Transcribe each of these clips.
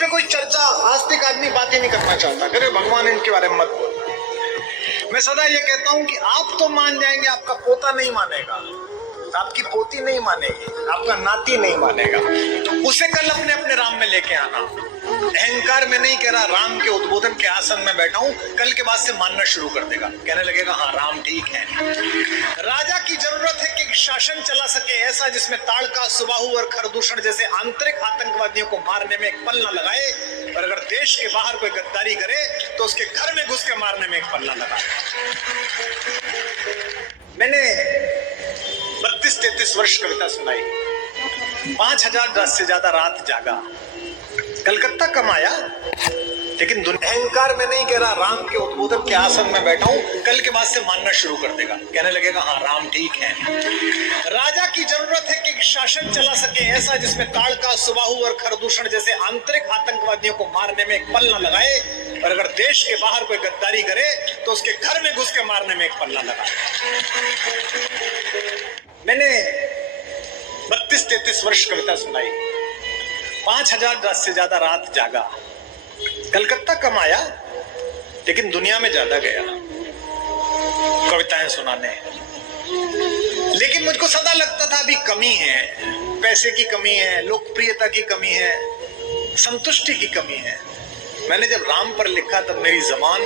पे कोई चर्चा आस्तिक आदमी बात ही नहीं करना चाहता, करे भगवान इनके बारे में मत बोल। मैं सदा ये कहता हूं कि आप तो मान जाएंगे, आपका पोता नहीं मानेगा, आपकी पोती नहीं मानेगी, आपका नाती नहीं मानेगा। उसे कल अपने अपने राम में लेके आना। अहंकार में नहीं कह रहा, राम के उद्बोधन के आसन में बैठा हूं, कल के बाद से मानना शुरू कर देगा, कहने लगेगा हाँ राम ठीक है। राजा की जरूरत है कि शासन चला सके ऐसा जिसमें ताड़का, सुबाहु और खरदूषण जैसे आंतरिक आतंकवादियों को मारने में एक पल न लगाए, और अगर देश के बाहर कोई गद्दारी करे तो उसके घर में घुस के मारने में एक पल न लगाए। मैंने 32-33 वर्ष कविता सुनाई, 5000 से ज्यादा रात जागा, कलकत्ता कमाया, लेकिन अहंकार में नहीं कह रहा, राम के उद्बोधन के आसन में बैठा हूं, कल के बाद से मानना शुरू कर देगा, कहने लगेगा हाँ राम ठीक है। राजा की जरूरत है कि शासन चला सके ऐसा जिसमें ताड़का, सुबाहु और खरदूषण जैसे आंतरिक आतंकवादियों को मारने में एक पल न लगाए, और अगर देश के बाहर कोई गद्दारी करे तो उसके घर में घुस के मारने में एक पल न लगाए। मैंने 32-33 वर्ष कविता सुनाई, 5000 से ज्यादा रात जागा, कलकत्ता कमाया, लेकिन दुनिया में ज्यादा गया कविताएं सुनाने। लेकिन मुझको सदा लगता था अभी कमी है, पैसे की कमी है, लोकप्रियता की कमी है, संतुष्टि की कमी है। मैंने जब राम पर लिखा तब मेरी जबान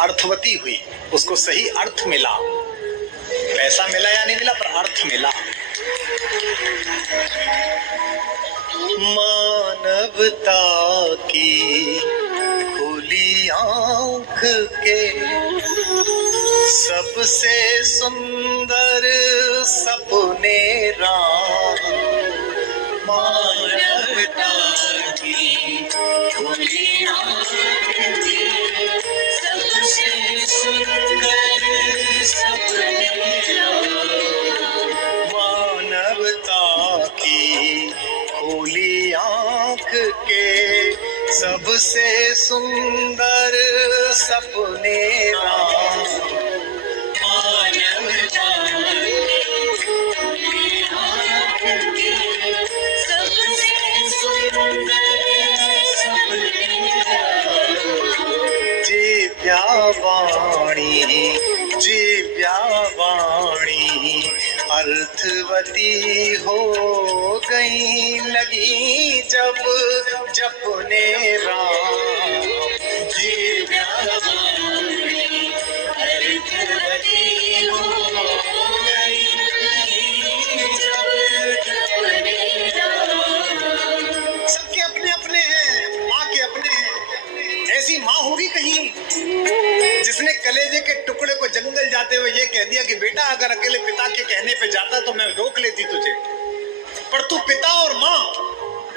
अर्थवती हुई, उसको सही अर्थ मिला। पैसा मिला या नहीं मिला, पर अर्थ मिला। मानवता की खुली आंख के सबसे सुंदर सपने राम, मानवता की खुली आंख के सबसे सुंदर सपने राम, मानवता की खुली आंख के सबसे सुंदर सपने राम, मानवता की आंख के सबसे सुंदर सपने राम। जीव्या वाणी अर्थवती हो गई लगी जब जपने राम, जीव्या वाणी अर्थवती हो गई लगी जब जपने राम। सबके अपने अपने हैं, माँ के अपने हैं। ऐसी माँ होगी कहीं जिसने कलेजे के टुकड़े को जंगल जाते हुए ये कह दिया कि बेटा अगर अकेले पिता के कहने पे जाता तो मैं रोक लेती तुझे, पर तू पिता और माँ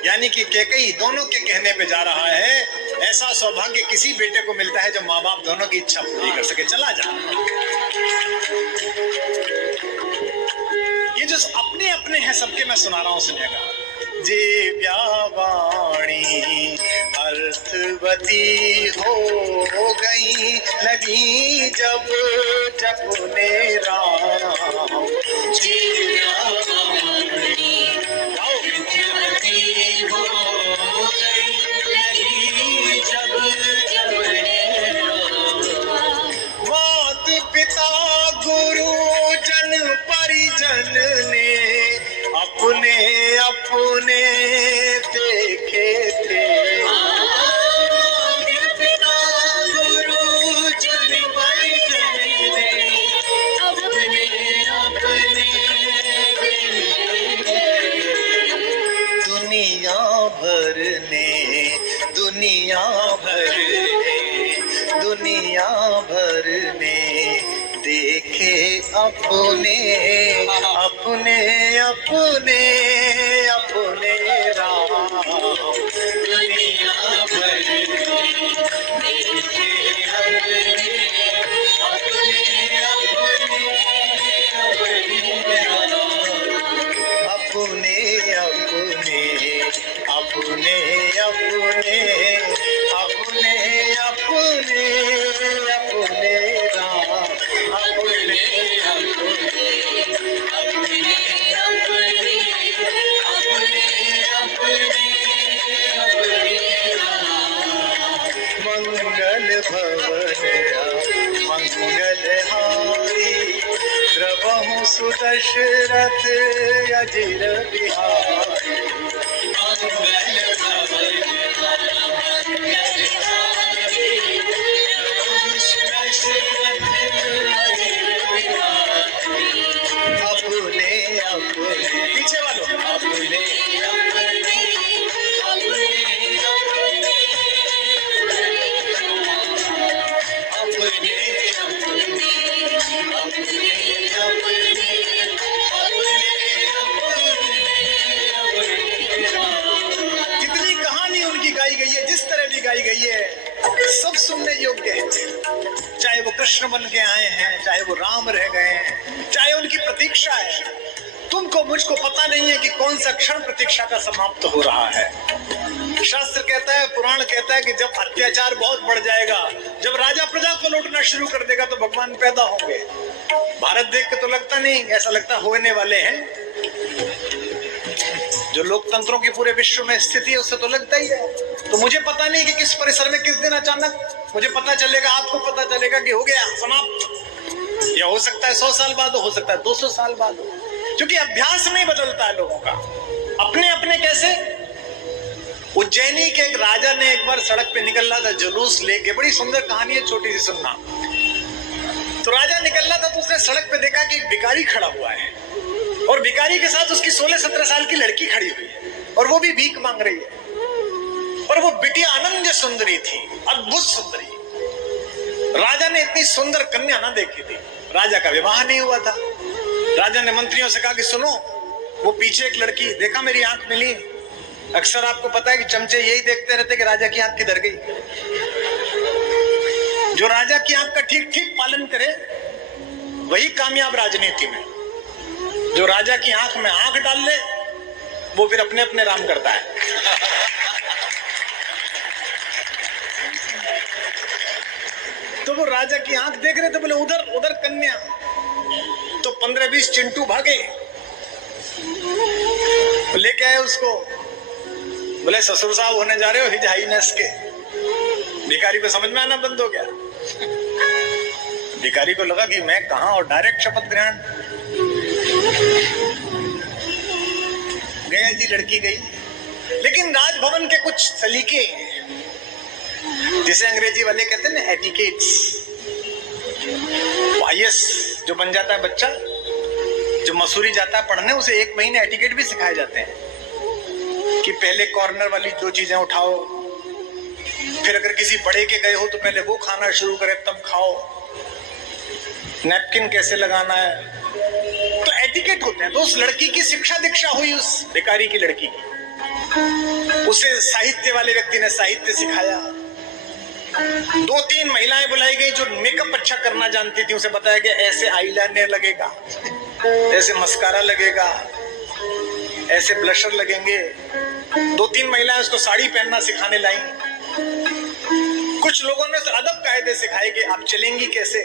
यानी कि कैकेयी दोनों के कहने पे जा रहा है। ऐसा सौभाग्य किसी बेटे को मिलता है जो माँ बाप दोनों की इच्छा पूरी कर सके। चला जा, ये जो अपने अपने हैं सबके मैं सुना रहा हूं, सुनिएगा। जीव्या वाणी अर्थवती हो गई लगी जब जपने राम, जीव्या वाणी अर्थवती हो गई लगी जब जपने राम। मात पिता गुरुजन परिजन ने अपने अपने देखे थे, पिता गुरुजन परिजन ने अपने अपने देखे थे। दुनिया भर ने देखे अपने अपने अपने अपने राम, दुनिया भर देखे अपने अपने अपने अपने राम, अपने अपने अपने अपने अपने अपने अपने राम, अपने अपने अपने अपने दशरथ अजिर बिहारी। अपने अपने पीछे वालों अपने कितनी कहानी उनकी गाई गई है, जिस तरह भी गाई गई है सब सुनने योग्य है। चाहे वो कृष्ण बन के आए हैं, चाहे वो राम रह गए हैं, चाहे उनकी प्रतीक्षा है। तुमको मुझको पता नहीं है कि कौन सा क्षण प्रतीक्षा का समाप्त हो रहा है। शास्त्र कहता है, पुराण कहता है कि जब अत्याचार बहुत बढ़ जाएगा, जब राजा प्रजा को लूटना शुरू कर देगा तो भगवान पैदा होंगे। भारत देख के तो लगता नहीं, ऐसा लगता होने वाले हैं। जो लोकतंत्रों की पूरे विश्व में स्थिति है उससे तो लगता ही है। तो मुझे पता नहीं कि किस परिसर में किस दिन अचानक मुझे पता चलेगा, आपको पता चलेगा कि हो गया समाप्त। या हो सकता है 100 साल बाद हो सकता है 200 साल बाद हो, क्योंकि अभ्यास नहीं बदलता है लोगों का। अपने अपने कैसे, उज्जैनी के एक राजा ने एक बार सड़क पे निकल रहा था जुलूस लेके, बड़ी सुंदर कहानी है, छोटी सी सुनना। तो राजा निकल रहा था तो उसने सड़क पे देखा कि एक भिखारी खड़ा हुआ है और भिखारी के साथ उसकी 16-17 साल की लड़की खड़ी हुई है और वो भी भीख मांग रही है। और वो बिटिया अनन्य सुंदरी थी, अद्भुत सुंदरी। राजा ने इतनी सुंदर कन्या ना देखी थी। राजा का विवाह नहीं हुआ था। राजा ने मंत्रियों से कहा कि सुनो, वो पीछे एक लड़की देखा, मेरी आंख मिली। अक्सर आपको पता है कि चमचे यही देखते रहते कि राजा की आंख किधर गई। जो राजा की आंख का ठीक ठीक पालन करे वही कामयाब राजनीति में। जो राजा की आंख में आंख डाल ले वो फिर अपने अपने राम करता है। तो वो राजा की आंख देख रहे थे, बोले उधर उधर कन्या। तो 15-20 चिंटू भागे, लेके आए उसको। बोले ससुर साहब होने जा रहे हो हिज हाईनेस के। भिखारी को समझ में आना बंद हो गया। भिखारी को लगा कि मैं कहां, और डायरेक्ट शपथ ग्रहण। गया जी, लड़की गई। लेकिन राजभवन के कुछ सलीके, जिसे अंग्रेजी वाले कहते हैं ना एटिकेट्स। आईएएस जो बन जाता है बच्चा, जो मसूरी जाता है पढ़ने, उसे 1 महीने एटिकेट भी सिखाए जाते हैं कि पहले कॉर्नर वाली 2 चीजें उठाओ, फिर अगर किसी बड़े के गए हो तो पहले वो खाना शुरू करे तब खाओ, नैपकिन कैसे लगाना है, तो एटिकेट होते हैं। तो उस लड़की की शिक्षा दीक्षा हुई, उस भिखारी की लड़की की। उसे साहित्य वाले व्यक्ति ने साहित्य सिखाया। 2-3 महिलाएं बुलाई गई जो मेकअप अच्छा करना जानती थी। उसे बताया गया ऐसे आईलाइनर लगेगा, ऐसे मस्कारा लगेगा, ऐसे ब्लशर लगेंगे। 2-3 महिलाएं उसको साड़ी पहनना सिखाने लाई। कुछ लोगों ने अदब कायदे सिखाए कि आप चलेंगी कैसे,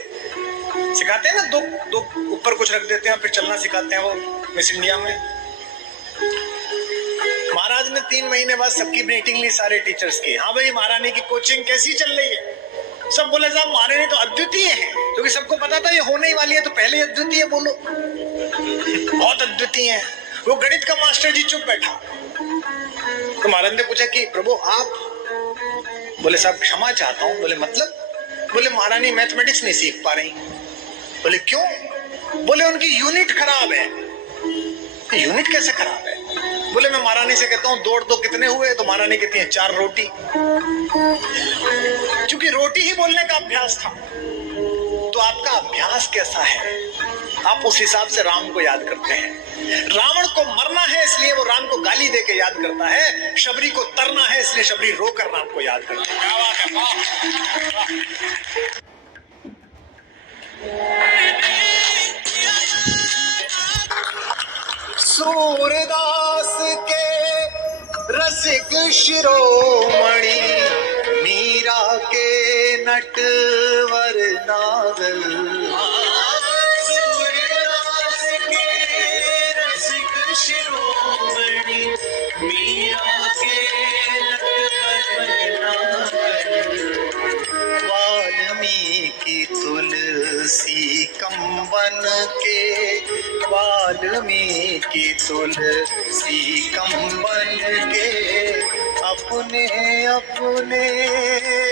सिखाते हैं ना, दो ऊपर कुछ रख देते हैं फिर चलना सिखाते हैं, वो मिस इंडिया में। महाराज ने 3 महीने बाद सबकी मीटिंग ली, सारे टीचर्स की। हाँ भाई, महारानी की कोचिंग कैसी चल रही है? सब बोले साहब महारानी तो अद्वितीय है, क्योंकि सबको पता था ये होने ही वाली है, तो पहले अद्वितीय बोलो, बहुत अद्वितीय है। वो गणित का मास्टर जी चुप बैठा। तो महाराज ने पूछा कि प्रभु आप? बोले साहब क्षमा चाहता हूँ। बोले मतलब? बोले महारानी मैथमेटिक्स नहीं सीख पा रही। बोले क्यों? बोले उनकी यूनिट खराब है। यूनिट कैसे खराब है? बोले मैं महारानी से कहता हूँ दौड़ दो कितने हुए, तो महारानी कहती है 4 रोटी। क्योंकि रोटी ही बोलने का अभ्यास था। तो आपका अभ्यास कैसा है, आप उस हिसाब से राम को याद करते हैं। रावण को मरना है इसलिए वो राम को गाली दे के याद करता है, शबरी को तरना है इसलिए शबरी रो कर राम को याद करता है। सूरदास के रसिक शिरोमणि, मीरा के नटवर नागल। सूरदास के रसिक शिरोमणि, मीरा के नटवर नागल। वाल्मीकि तुलसी कंबन के, वाल्मीकि तुलसी कंबन के अपने अपने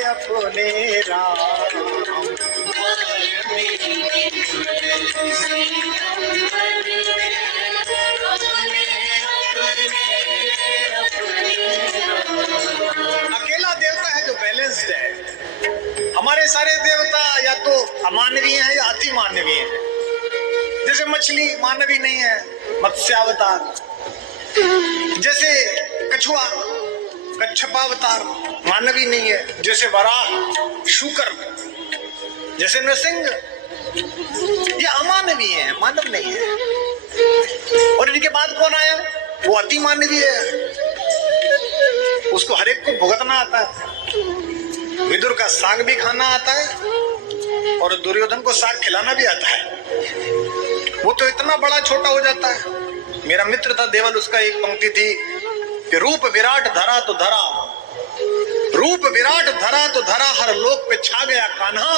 अपने राम। वाल्मीकि तुलसी कंबन के अपने अपने अकेला देवता है जो बैलेंस्ड है। हमारे सारे देवता या तो अमानवीय हैं या अति मानवीय हैं। जैसे मछली मानवीय नहीं है, मत्स्यावतार। जैसे कछुआ कच्छपावतार मानवीय नहीं है। जैसे वराह शूकर, जैसे नृसिंह, ये अमानवीय है, मानव नहीं है। और इनके बाद कौन आया? वो अति मानवीय है, उसको हर एक को भुगतना आता है। विदुर का साग भी खाना आता है और दुर्योधन को साग खिलाना भी आता है। वो तो इतना बड़ा छोटा हो जाता है। मेरा मित्र था देवल, उसका एक पंक्ति थी कि रूप विराट धरा तो धरा, रूप विराट धरा तो धरा, हर लोक पे छा गया कान्हा,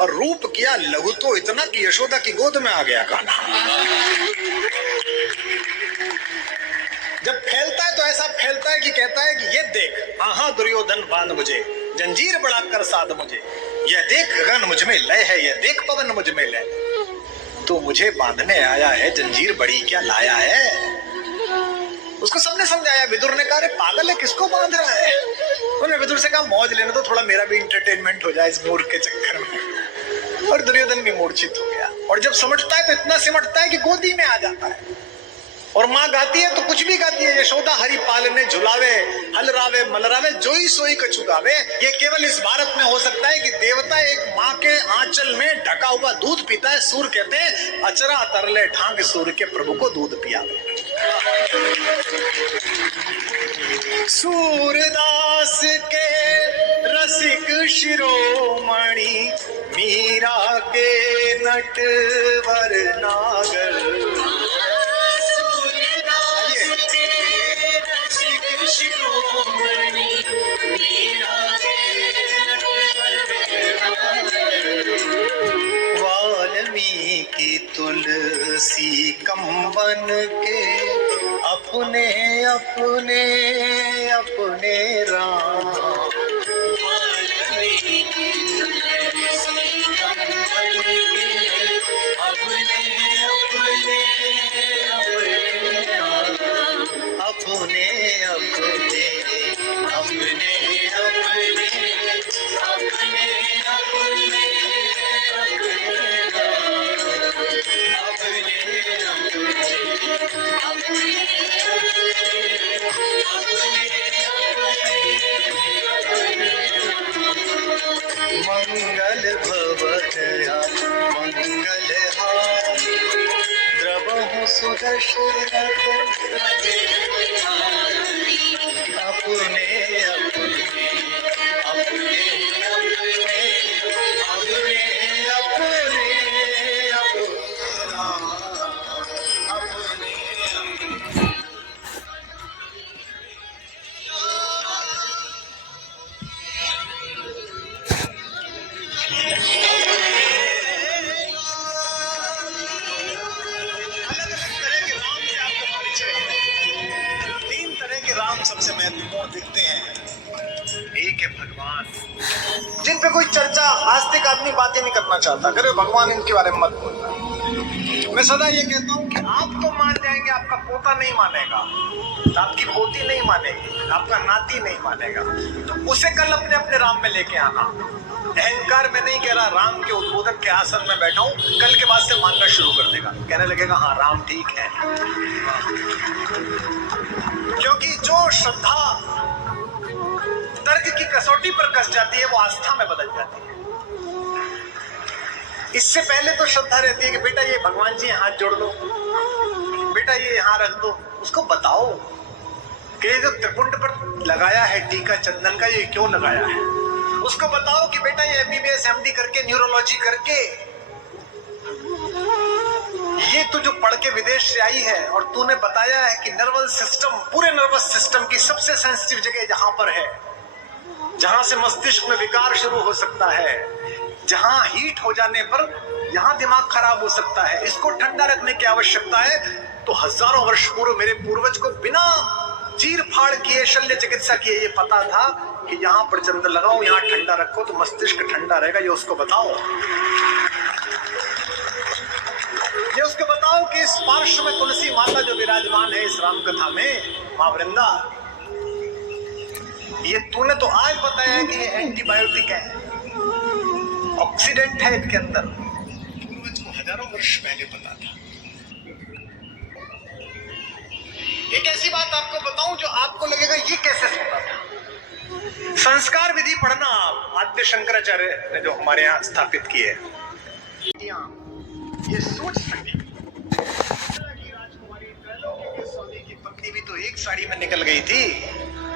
और रूप किया लघु तो इतना कि यशोदा की गोद में आ गया कान्हा। जब फैलता है तो ऐसा फैलता है कि कहता है कि ये देख, हाँ दुर्योधन बांध मुझे, जंजीर बढ़ा कर साध मुझे, यह देख गगन मुझ में लय है, यह देख पवन मुझ में लय, तो मुझे बांधने आया है, जंजीर बड़ी क्या लाया है। उसको सबने समझाया। विदुर ने कहा, अरे पागल है, किसको बांध रहा है? उन्होंने विदुर से कहा, मौज लेने तो थोड़ा मेरा भी इंटरटेनमेंट हो जाए इस मूर्ख के चक्कर में। और दुर्योधन भी मूर्छित हो गया। और जब समझता है तो इतना सिमटता है कि गोदी में आ जाता है। और माँ गाती है तो कुछ भी गाती है, यशोदा हरि पालने झुलावे, हलरावे मलरावे, जोई सोई कछु गावे। ये केवल इस भारत में हो सकता है कि देवता एक माँ के आंचल में ढका हुआ दूध पीता है। सूर कहते हैं, अचरा तरले ढांग सूर के प्रभु को दूध पियावे। सूरदास के रसिक शिरोमणि, मीरा के नटवर नागर, वाल्मीकि तुलसी कंबन के अपने अपने अपने राम। वाल्मीकि तुलसी कंबन के अपने अपने अपने राम। अपने अपने अपने अपने अपने अपने मंगल भवन मंगल हारी, द्रवहु सुदर्शन अपने अपने अपने अपने अपने सबसे महत्वपूर्ण दिखते हैं। एक है भगवान, जिन पे कोई चर्चा आस्तिक आदमी बातें नहीं करना चाहता। करे भगवान इनके बारे में मत बोलना। मैं सदा ये कहता हूँ कि आप तो मान जाएंगे, आपका पोता नहीं मानेगा, आपकी पोती नहीं मानेगी, आपका नाती नहीं मानेगा, तो उसे कल अपने अपने राम में लेके आना। अहंकार में नहीं कह रहा, राम के उद्बोधक के आसन में बैठा हूं, कल के बाद से मानना शुरू कर देगा, कहने लगेगा हाँ राम ठीक है। क्योंकि जो श्रद्धा तर्क की कसौटी पर कस जाती है वो आस्था में बदल जाती है। इससे पहले तो श्रद्धा रहती है कि बेटा ये भगवान जी हाथ जोड़ लो, बेटा ये यहाँ रख दो। उसको बताओ कि ये जो त्रिपुंड पर लगाया है टीका चंदन का, ये क्यों लगाया है। उसको बताओ कि बेटा ये MBBS MD करके न्यूरोलॉजी करके ये तू जो पढ़ के विदेश से आई है और तूने बताया है कि नर्वस सिस्टम, पूरे नर्वस सिस्टम की सबसे सेंसिटिव जगह जहां पर है जहां से मस्तिष्क में विकार शुरू हो सकता है, जहां हीट हो जाने पर यहां दिमाग खराब हो सकता है, इसको ठंडा रखने की आवश्यकता है। तो हजारों वर्ष पूर्व मेरे पूर्वज को बिना चीर फाड़ किए, शल्य चिकित्सा किए, ये पता था कि यहाँ पर चंदन लगाओ, यहाँ ठंडा रखो तो मस्तिष्क ठंडा रहेगा। ये उसको बताओ, ये उसको बताओ कि इस पार्श्व में तुलसी माता जो विराजमान है इस राम कथा में, मां वृंदा, ये तूने तो आज बताया कि ये एंटीबायोटिक है, ऑक्सीडेंट है इनके अंदर। पूर्वज को हजारों वर्ष पहले पता था। एक ऐसी बात आपको बताऊं जो आपको लगेगा ये कैसे सोता था। संस्कार विधि पढ़ना आप, आद्य शंकराचार्य ने जो हमारे यहाँ स्थापित की है, ये सोच सकती राजकुमारी स्वामी की पत्नी भी तो एक साड़ी में निकल गई थी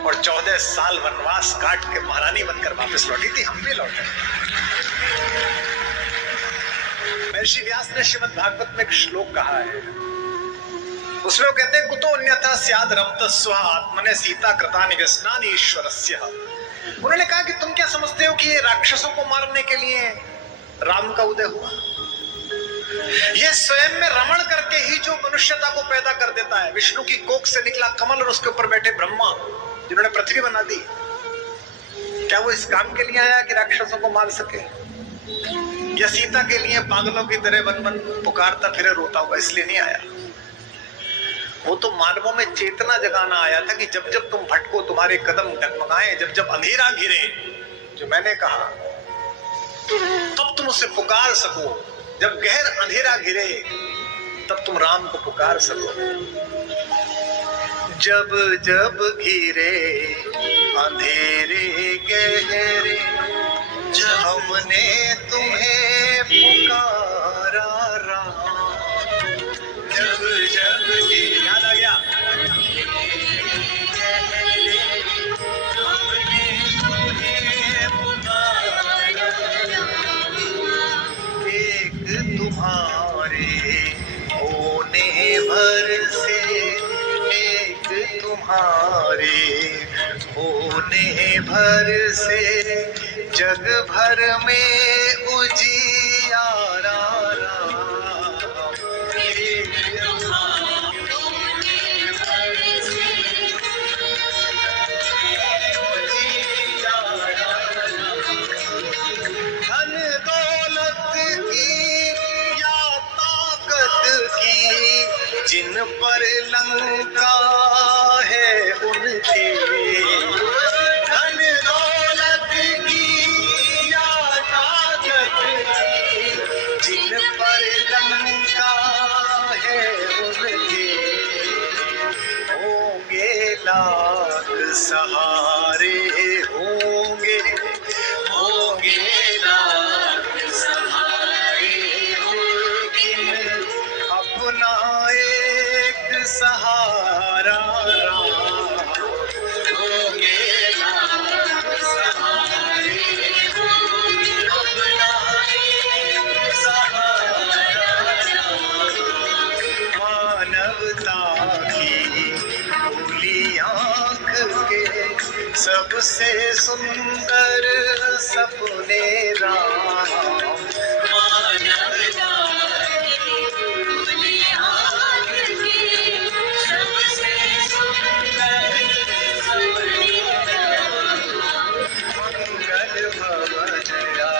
और 14 साल वनवास काट के महारानी बनकर वापस लौटी थी। हम भी लौटे। महर्षि व्यास ने श्रीमद् भागवत में एक श्लोक कहा है, उसमें वो कहते हैं, कुतो अन्यथा स्याद रमतस्व आत्मने सीता कृतानि व्यसनानि ईश्वरस्य। उन्होंने कहा कि तुम क्या समझते हो कि ये राक्षसों को मारने के लिए राम का उदय हुआ? ये स्वयं में रमण करके ही जो मनुष्यता को पैदा कर देता है। विष्णु की कोख से निकला कमल और उसके ऊपर बैठे ब्रह्मा जिन्होंने पृथ्वी बना दी, क्या वो इस काम के लिए आया कि राक्षसों को मार सके? या सीता के लिए पागलों की तरह वन वन पुकारता फिरे रोता हुआ इसलिए नहीं आया? वो तो मानवों में चेतना जगाना आया था कि जब जब तुम भटको, तुम्हारे कदम डगमगाए, जब जब अंधेरा घिरे, जो मैंने कहा, तब तुम उसे पुकार सको। जब गहर अंधेरा घिरे तब तुम राम को पुकार सको। जब जब घिरे अंधेरे गहरे, हमने तुम्हें पुकारा राम। जब जब याद आ गया, एक तुम्हारे होने भर से, एक तुम्हारे होने भर से, जग भर में उजियारा राम। धन दौलत की या ताकत की, जिन पर लंका है उनके। धन दौलत की या ताकत की, जिन पर लंका है उनके। होंगे लाख सहारे, होंगे लाख सहारे, लेकिन अपना एक सहारा राम। होंगे लाख सहारे, अपना एक सहारा राम। मानवता की भोली आंख के सबसे सुंदर सपने राम। मानवता की भोली आंख के सबसे सुंदर सपने राम। मंगल भवनया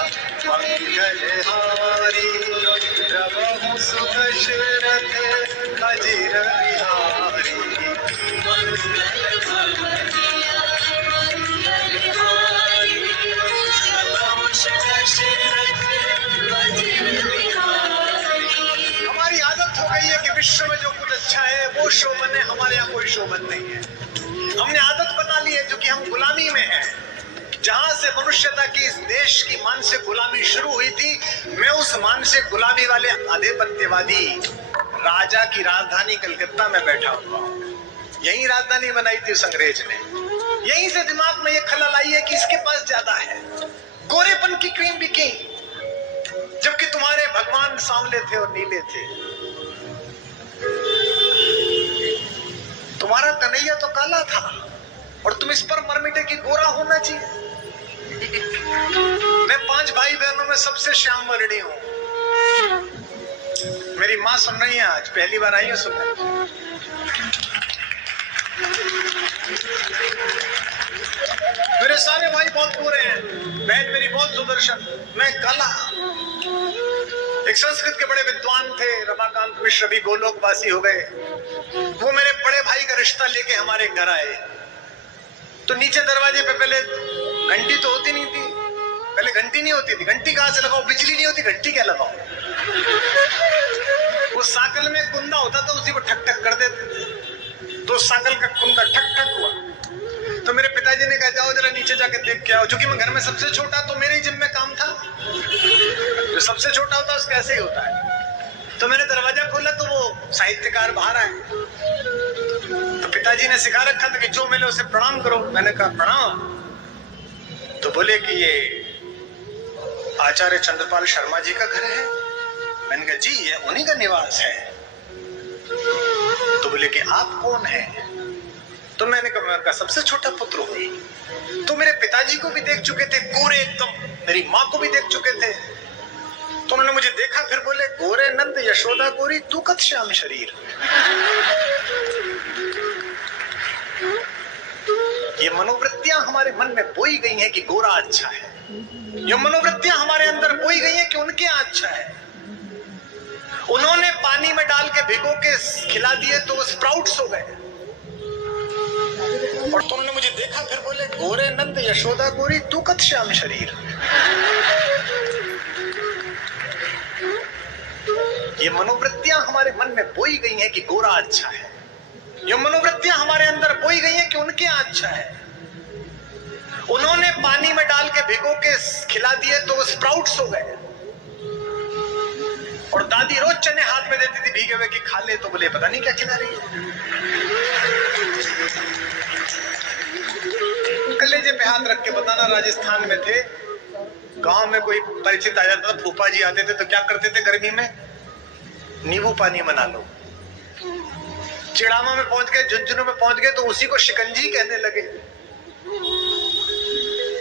मंगलहारी, रवहु सुख दशरथ अजिर बिहारी। मंगल भवनया मंगलहारी, रवहु सुख दशरथ अजिर बिहारी। हमारी आदत हो गई है कि विश्व में जो कुछ अच्छा है वो शोभन है, हमारे यहाँ कोई शोभन नहीं है। हमने आदत बना ली है, जो कि हम गुलामी में हैं। जहां से मनुष्यता की इस देश की मानसिक गुलामी शुरू हुई थी, मैं उस मानसिक गुलामी वाले आधिपत्यवादी राजा की राजधानी कलकत्ता में बैठा हुआ हूं। यही राजधानी बनाई थी उस अंग्रेज ने। यहीं से दिमाग में ये खलल आई है कि इसके पास ज्यादा है, गोरेपन की क्रीम बिकी, जबकि तुम्हारे भगवान सांवले थे और नीले थे। तुम्हारा कन्हैया तो काला था और तुम इस पर मर मिटे कि गोरा होना चाहिए। में सबसे श्याम वर्णी हूं। मेरी माँ सुन रही है, आज पहली बार आई है सुनने। मेरे सारे भाई बहुत पूरे हैं, बहन मेरी बहुत सुदर्शन, मैं काला। एक संस्कृत के बड़े विद्वान थे रमाकांत मिश्र, भी गोलोकवासी हो गए। वो मेरे बड़े भाई का रिश्ता लेके हमारे घर आए। तो नीचे दरवाजे पे पहले घंटी तो होती नहीं थी, पहले घंटी नहीं होती थी। घंटी कहां से लगाओ, बिजली नहीं होती, घंटी क्या लगाओ। वो साकल में कुंदा होता था, उसी को ठक ठक कर देते थे। तो साकल का कुंदा ठक ठक हुआ तो मेरे पिताजी ने कहा जाओ जरा नीचे जाके देख के आओ। क्योंकि मैं घर में सबसे छोटा, तो मेरे ही जिम्मे काम था। जो सबसे छोटा होता है उसका ऐसे ही होता है। तो मैंने दरवाजा खोला तो वो साहित्यकार बाहर आए। तो पिताजी ने सिखा रखा था कि जो मिले उसे प्रणाम करो। मैंने कहा प्रणाम। तो बोले कि ये आचार्य चंद्रपाल शर्मा जी का घर है। मैंने कहा जी ये उन्हीं का निवास है। तो बोले कि आप कौन हैं? तो मैंने कहा मैं उनका सबसे छोटा पुत्र हूं। तो मेरे पिताजी को भी देख चुके थे, गोरे एकदम, मेरी माँ को भी देख चुके थे। तो उन्होंने मुझे देखा, फिर बोले गोरे नंद यशोदा गोरी तू कत श्याम शरीर। ये मनोवृत्तियां हमारे मन में बोई गई हैं कि गोरा अच्छा है। ये मनोवृत्तियां हमारे अंदर बोई गई हैं कि उनके यहाँ अच्छा है। उन्होंने पानी में डाल के भिगो के खिला दिए तो वो स्प्राउट्स हो गए। और तुमने मुझे देखा, फिर बोले गोरे नंद यशोदा गोरी तू कत श्याम शरीर। ये मनोवृत्तियां हमारे मन में बोई गई हैं कि गोरा अच्छा है। ये मनोवृत्तियां हमारे अंदर बोई गई हैं कि उनके यहाँ अच्छा है। उन्होंने पानी में डाल के भिगो के खिला दिए तो वो स्प्राउट्स हो गए। और दादी रोज चने हाथ में देती थी भीगे हुए कि खा ले, तो बोले पता नहीं क्या खिला रही है। कलेजे पे हाथ रख के बताना, राजस्थान में थे, गांव में कोई परिचित आ जाता था, फूफा जी आते थे तो क्या करते थे गर्मी में, नींबू पानी बना लो। चिड़ामा में पहुंच गए, झुंझुनू में पहुंच गए तो उसी को शिकंजी कहने लगे।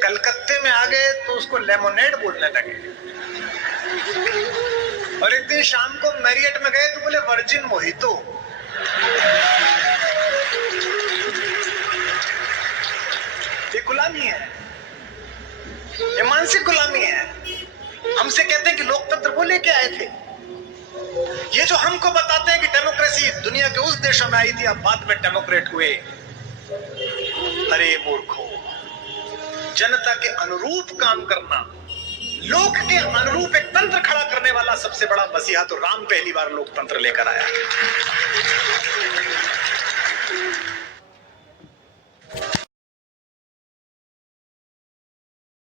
कलकत्ते में आ गए तो उसको लेमोनेड बोलने लगे। और एक दिन शाम को मैरियट में गए तो बोले वर्जिन मोहितो। ये गुलामी है, ये मानसिक गुलामी है। हमसे कहते हैं कि लोकतंत्र वो लेके आए थे। ये जो हमको बताते हैं कि डेमोक्रेसी दुनिया के उस देशों में आई थी, अब बाद में डेमोक्रेट हुए। अरे मूर्खों, जनता के अनुरूप काम करना, लोक के अनुरूप एक तंत्र खड़ा करने वाला सबसे बड़ा मसीहा तो राम पहली बार लोकतंत्र लेकर आया।